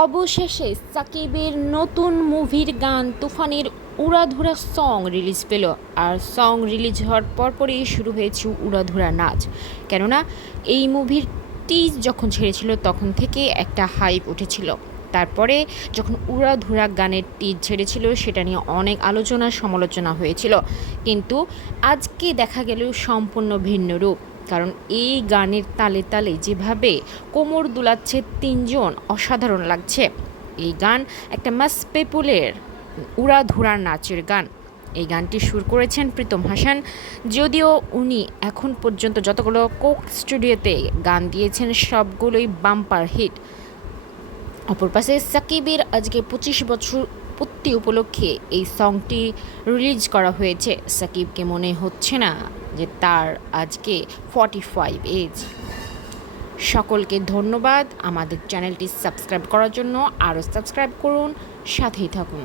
অবশেষে সাকিবের নতুন মুভির গান তুফানের উড়াধুরা সং রিলিজ পেল। আর সং রিলিজ হওয়ার পরপরই শুরু হয়েছে উড়াধুরা নাচ। কেননা এই মুভির টিজ যখন ছেড়েছিল তখন থেকে একটা হাইপ উঠেছিল। তারপরে যখন উড়াধুরা গানের টিজ ছেড়েছিল সেটা নিয়ে অনেক আলোচনা সমালোচনা হয়েছিল, কিন্তু আজকে দেখা গেল সম্পূর্ণ ভিন্ন রূপ। কারণ এই গানের তালে তালে যেভাবে কোমর দুলাচ্ছে তিনজন, অসাধারণ লাগছে। এই গান একটা মাস পেপুলের উড়াধুরা নাচের গান। এই গানটি সুর করেছেন প্রীতম হাসান। যদিও উনি এখন পর্যন্ত যতগুলো কোক স্টুডিওতে গান দিয়েছেন সবগুলোই বাম্পার হিট। অপর পাশে সাকিবের আজকে 25 বছর পূর্তি উপলক্ষে এই সংটি রিলিজ করা হয়েছে। সাকিবকে মনে হচ্ছে না যে তার আজকে 45 এজ। সকলকে ধন্যবাদ আমাদের চ্যানেলটি সাবস্ক্রাইব করার জন্য। আরও সাবস্ক্রাইব করুন, সাথেই থাকুন।